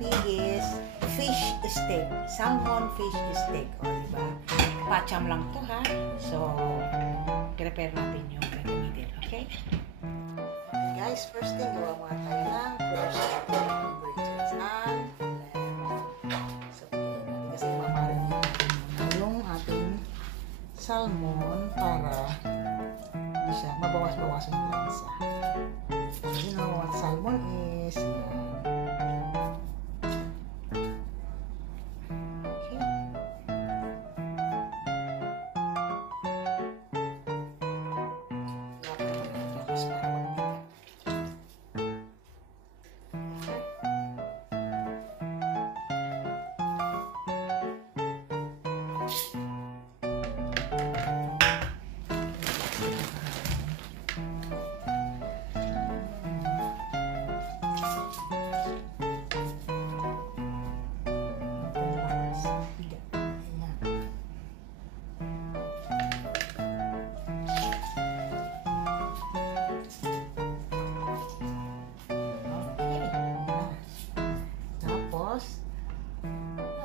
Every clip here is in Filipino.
recipe is fish steak. Salmon fish steak. O, diba? Pacham lang to, ha? So, prepare natin yung gagawin natin. Okay? Guys, first thing, gawa muna tayo ng first ingredients. And lemon. So, natin kasi mamarin natin yung ating salmon para hindi siya mabawas-bawasan yung lansa. So, you know what salmon is. Yan.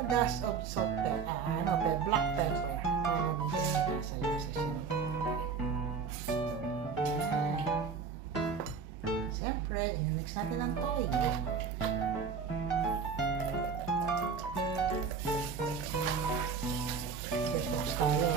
Dash of salt pepper, black pepper para medyo nasa lasa siya. Siyempre, i-mix natin ang toyo. Detox tayo.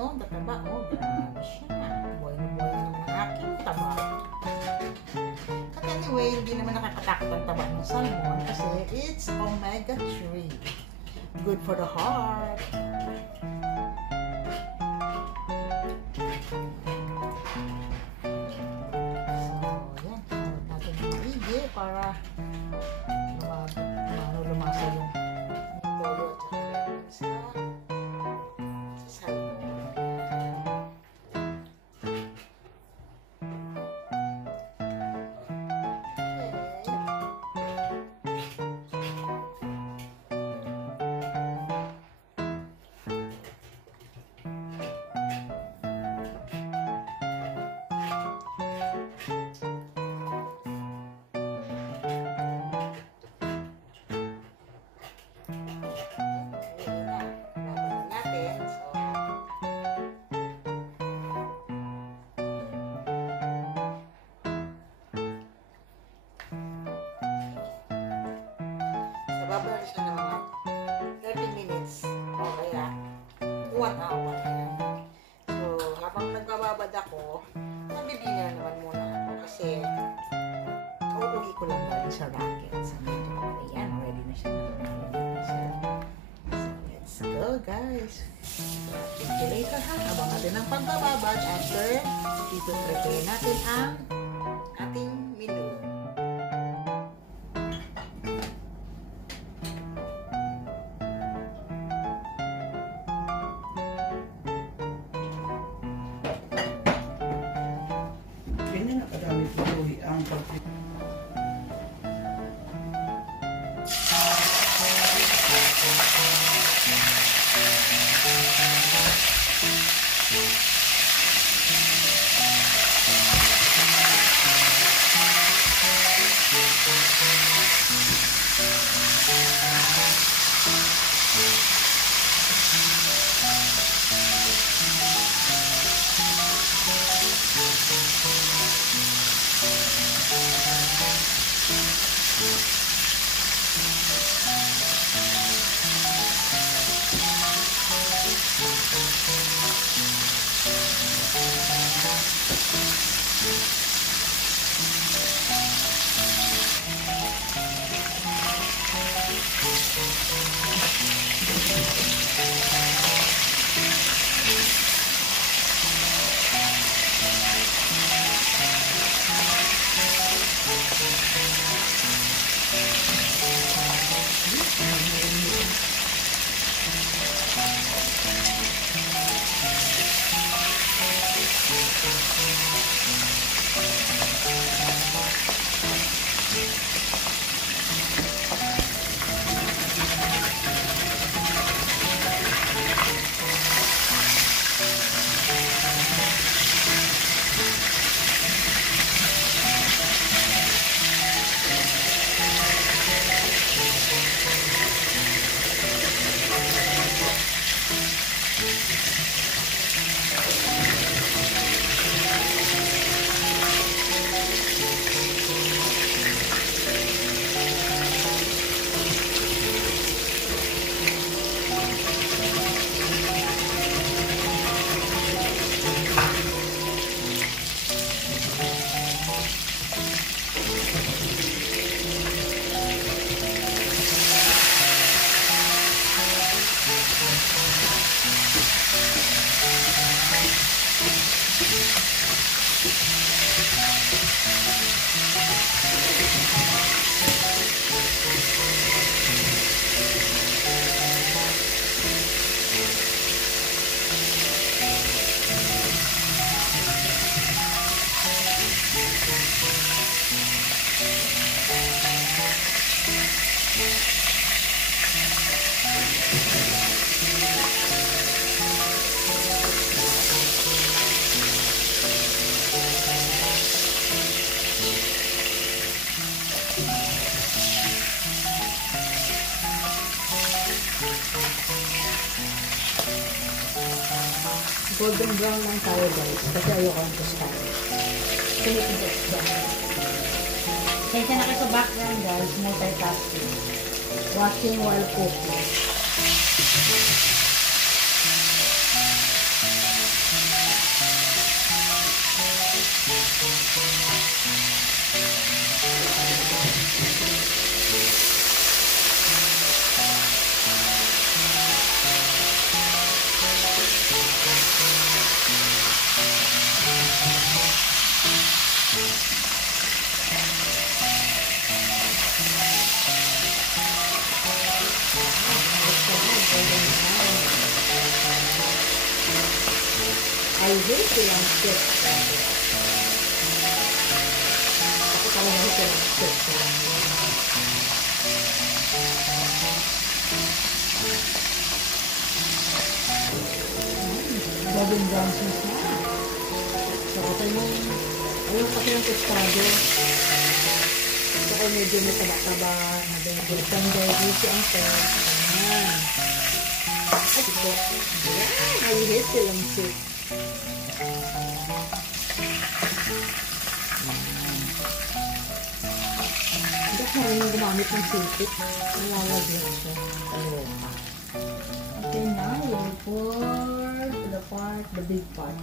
Tataba, grabe siya. Buhay na naman ang aking taba. At anyway, hindi naman nakakatakot ang taba ng salmon kasi it's omega-3. Good for the heart. So, yan. Tawag natin yung maigi para lumasa yung toyo at saka lemon sa babalik siya ng mga 30 minutes o kaya 1 hour. So, habang nagbababad ako, nabibina naman muna ako kasi uuwi ko lang galing sa racket. So, medyo ayan, ready na siya. So, let's go guys. See you later ha. Abang natin ang pagbababad after i-prepare natin ang ating menu. Golden brown lang tayo guys. Kasi ayoko ang tostado. Pinipindot siya. Kaya na kayo sa background guys. Multitasking. Watching while cooking. I hate silang stick. Ako talaga hate silang stick. Golden brown sauce na. So, kasi yung ayaw kasi yung tostado. So, ay medyo may taba-taba. Medyo tender. Juicy ang sauce. Ayan. Ay, ito. Ayan. I hate silang stick. Hindi ako marunong gumamit ng silpit. Nalalagyan siya. Kaloka. Okay, now we'll pour the big part.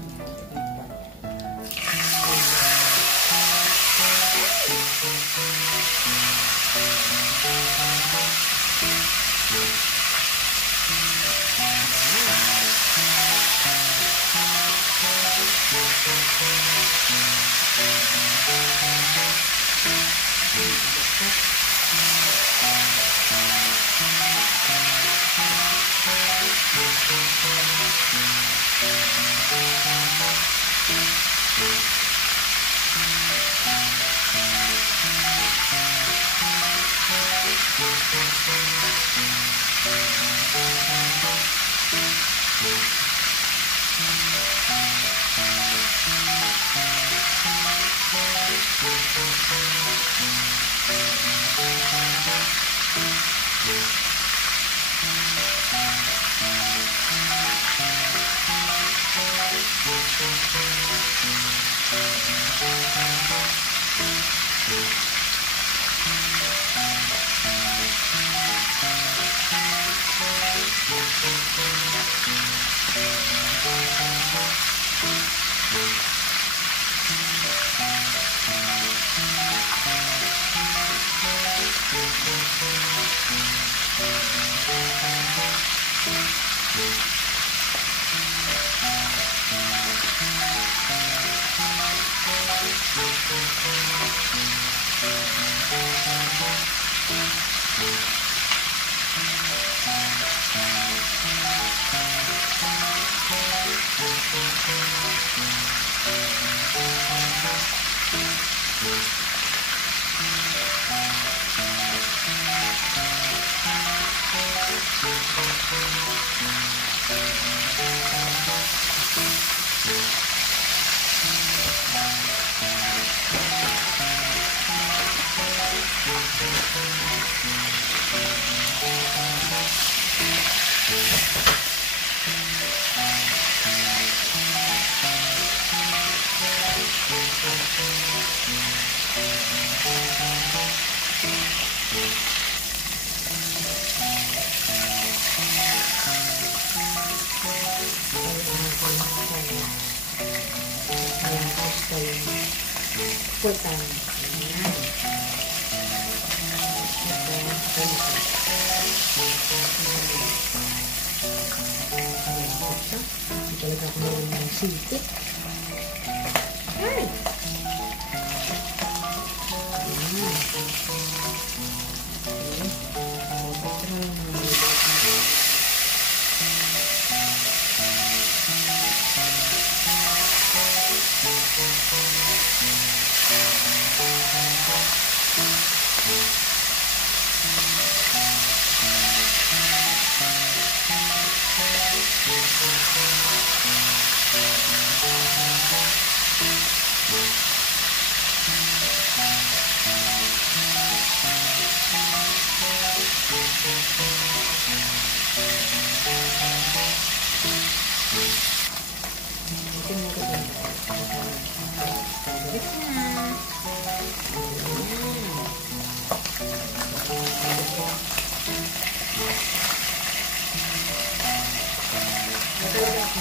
Putan. Ayan. Talaga ako naman ng sipit. Ay! Ayan.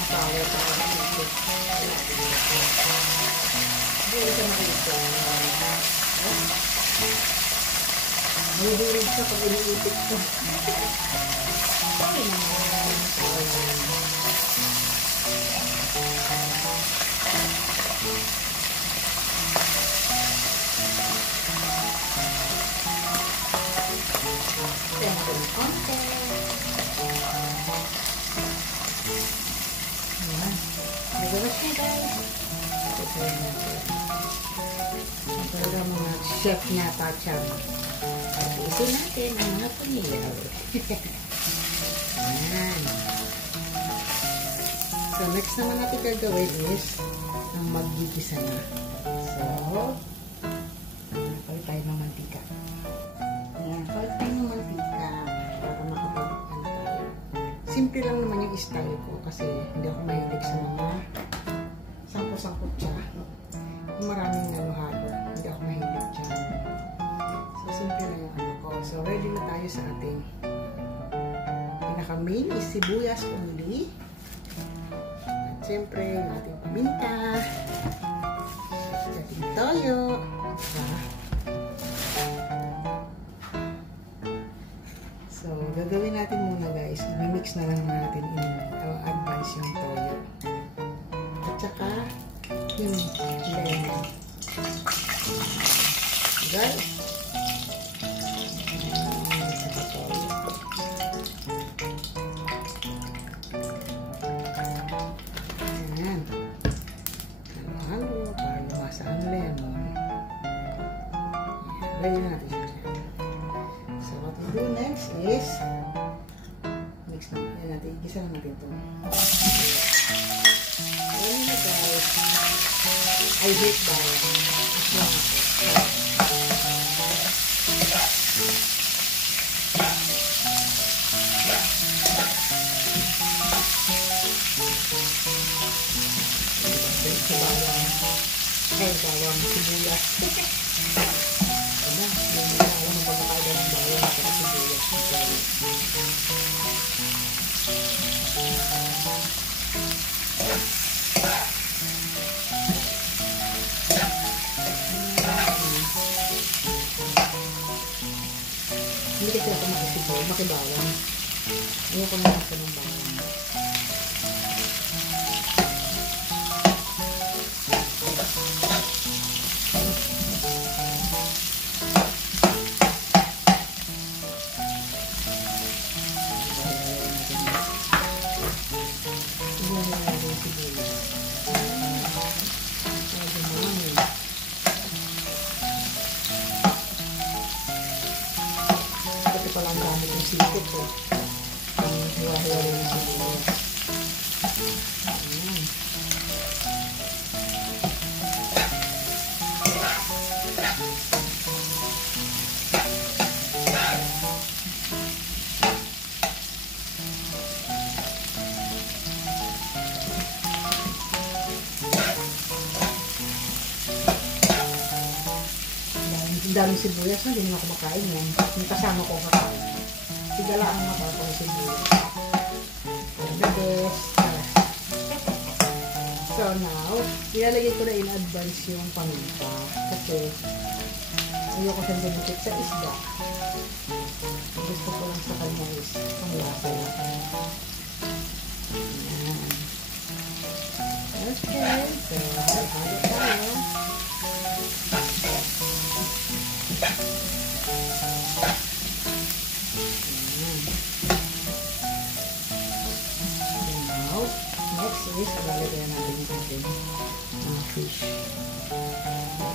power para mag-ikot. Hindi ko siya makikot. Nahihilig siya pag iniipit ko. Ay naman. Konti. Ayan. Nagawas niya guys. Ito talaga mga chef na pacham. Isin natin ang mga punilaw. Ayan. So next naman natin gagawin is ang magigisa na. So, palit tayo ng mantika. Ayan, palit tayo ng mantika para makapag-ano tayo. Simple lang naman yung style ko kasi hindi ako mahilig sa mga sangkot-sangkot siya. Yung maraming halo, hindi ako mahilig dyan. So, simple lang yung ano ko. So, ready na tayo sa ating pinaka-main is sibuyas only. At syempre, yung ating paminta. Ating toyo. So, gagawin natin muna guys. I-mix na lang natin in advance yung toyo. At saka, yung lemon. Guys. Saka toyo. Ayan. Halo-halo para lumasa ang lemon. Lagyan natin siya. So, what we do next is mix na. Ayan natin. Igisa na natin ito. Ayan na guys. I hate bawang. It's not bawang sibuyas. Ayan, yung bawang ng pagkakaida ng bawang at sibuyas. Hindi kasi ako makibawang. Ayoko na ako ng bawang. Palang gamit yung sikit ko. Ang hiwa-hiwa rin yung sibuyas. Ayan. Ang daming sibuyas na, hindi naman ako makain yan. Yung kasama ko kakain. Sigala ang mata ko ng sibuyas. The best. So now, ilalagay ko na in advance yung paminta. Kasi, ayoko siyang dumikit sa isda. Gusto ko lang sa kanya is ang lasa na. Ayan. Okay. So, halo tayo. Next is, lalagyan natin yung ating mga fish.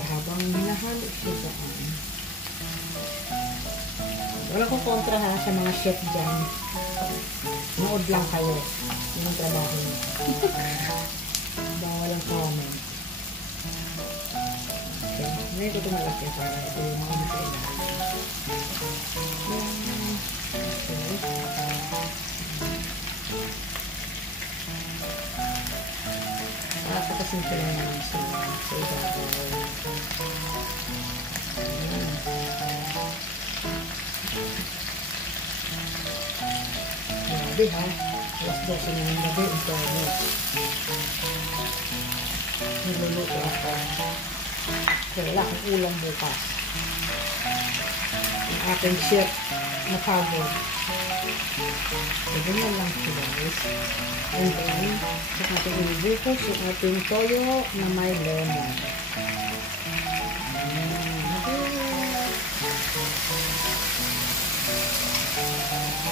Habang hinahalo siya dyan. Wala kong kontra ha sa mga chef dyan. Nood lang kayo. Yun ang trabaho niyo. Bawal ang comment. Okay. Ngayon ko ito malaki para ito yung mga matailan. Napakasimple lang naman sa ibabaw. Grabe ha. Alas 12 na ng gabi, ito ano. Niluluto ako. Kaya wala akong ulam bukas. Ang ating chef na pagod. So, ganyan lang siya guys. And then, sa ating inibukos, yung ating toyo na may lemon.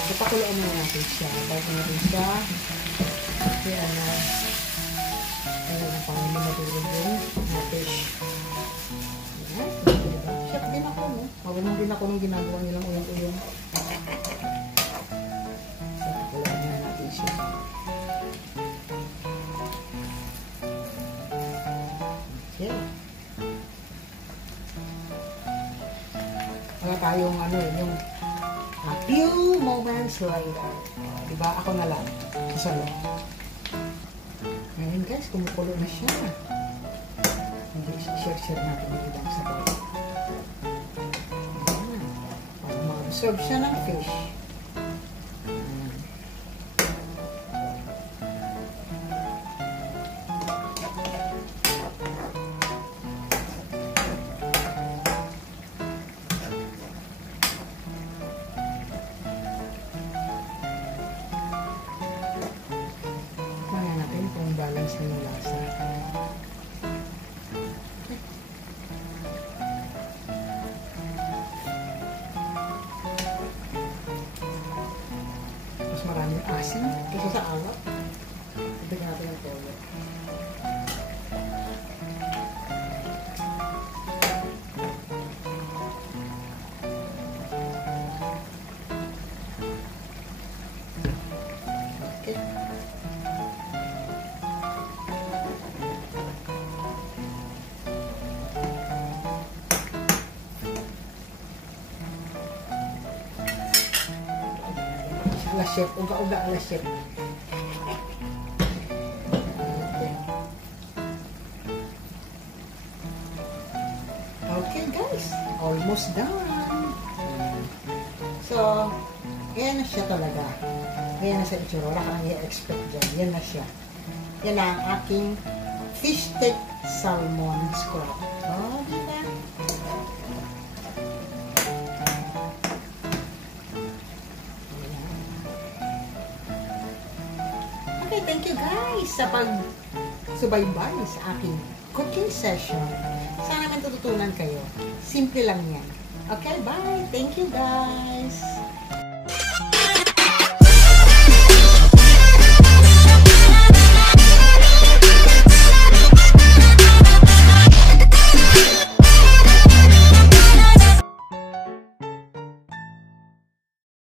So, pakuluan na natin siya. Bago natin siya. Kaya na, ayun ang pangin na matulog yung fish. Ayan. Diba? Chef din ako, no? Pagulong din ako nung ginagawa nilang uyong-uyong. So, pakuluan na natin siya. Okay. Wala tayong ano, yung a few moments later. Diba? Ako na lang. Salo. Ngayon guys, kumukulo na siya. Hindi, share natin yung ibang sabay. Ayan. Para ma-absorb siya ng fish. Ayan. Balance na yung lasa. Okay. Mas maraming asin kasi sa awat. Ibig natin ang toyo. Okay. Ala chef, uga-uga ala chef. Okay guys, almost done. So, yan na siya talaga. Yan na sa itsura. Wala kang i-expect dyan. Yan na siya. Yan na ang aking fish steak salmon scrap. Oh, diba? Okay, thank you guys sa pag-subaybay sa aking cooking session. Sana may tututunan kayo. Simple lang yan. Okay, bye. Thank you guys.